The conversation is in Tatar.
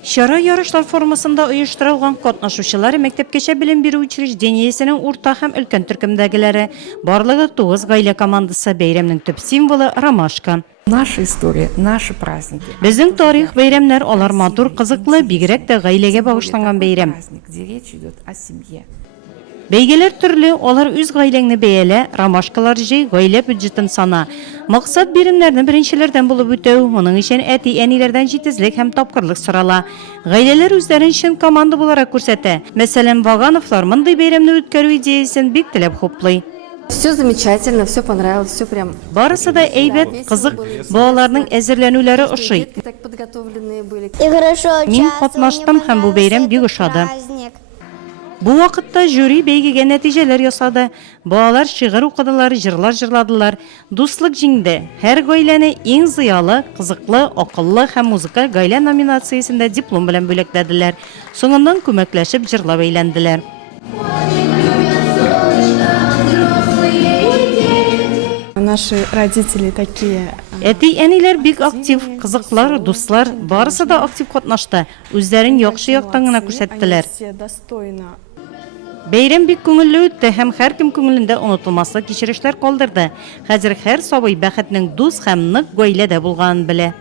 Шара ярышлар формасында оештырылган катнашучылар мәктәпкәчә белем бирү учреждениесенең урта һәм өлкән төркемдәгеләре. Барлыгы 9 гаилә командасы, бәйрәмнең төп символы ромашка. Наша история, наши праздники. Безнең тарих бәйрәмнәр алар матур, кызыклы, бигрәк тә гаиләгә багышланган бәйрәм. Где речь идет о семье. Бәйгеләр төрле, алар үз гаиләңне бәялә, ромашкалар җый, гаилә бюджетын сана. Максат биремнәрне беренчеләрдән булып үтәү, моның өчен әти-әниләрдән җитезлек һәм тапкырлык сорала. Гаиләләр үзләрен чын команда буларак күрсәтә. Мәсәлән, Вагановлар мондый бәйрәмне үткәрү идеясын бик теләп хуплый. Все замечательно, все понравилось, все прям. Барысы да әйбәт, кызык, балаларның әзерләнүләре ошый. Так подготовленные были. Мин катнаштым һәм бу бәйрәм бик ошады. Бу вакытта жюри бәйгегә нәтиҗәләр ясады. Балалар шигырь укыдылар, җырлар җырладылар. Дуслык җиңде. Һәр гаиләне иң зыялы, кызыклы, акыллы һәм музыкаль гаилә номинациясендә диплом белән бүләкләделәр. Соңыннан күмәкләшеп җырлап әйләнделәр. Наши родители такие. Әти-әниләр бик актив, кызыклар, дуслар, барысы да актив катнашты. Үзләрен яхшы яктан гына күрсәттеләр. Все достойно. Бәйрәм бик күңелле үтте һәм һәркем күңелендә онытылмаслык кичерешләр калдырды. Хәзер һәр сабый бәхетнең дус һәм нык гаиләдә булганын белә.